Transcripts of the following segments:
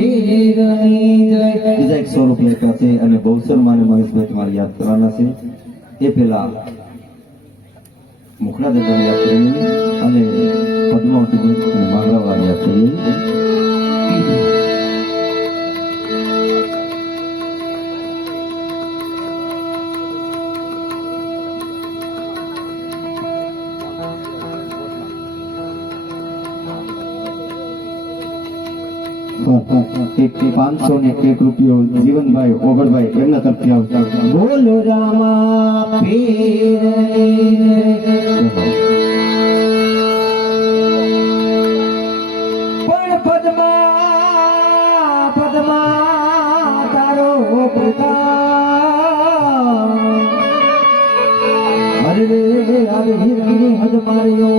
બીજા 100 રૂપિયા છે અને બહુસર માને મહેશભાઈ તમારે યાદ કરવાના છે. એ પેલા મુખડા દાદા યાદ કરીએ અને પદ્માવતી અને માંગરાવાળા યાદ કરીએ. એક 500 ને 1 રૂપિયો જીવનભાઈ ઓગળભાઈ એમના તરફથી આવતા. બોલો રામા પીર પણ પદ્મા પદ્મા તારો પ્રતાપ અરે આવે હિરણી હદ માર્યો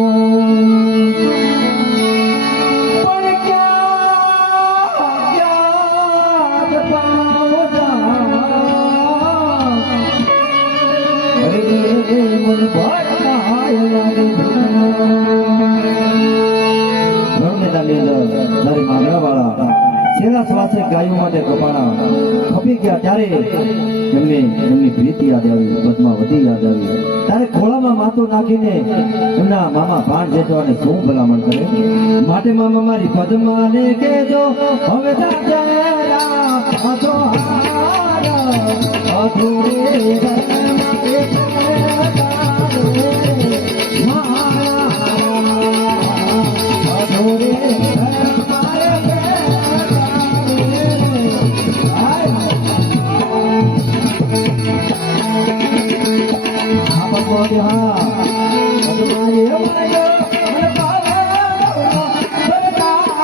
ગાયો માટે કપાણા ખપી ગયા ત્યારે એમની પ્રીતિ યાદ આવી, પદ્માવતી યાદ આવી. ત્યારે ખોળામાં માથું નાખીને એમના મામા ભાણ જેઠવાને શું ભલામણ કરે. માટે મામા મારી પદ્માને કહેજો હવે અધૂરે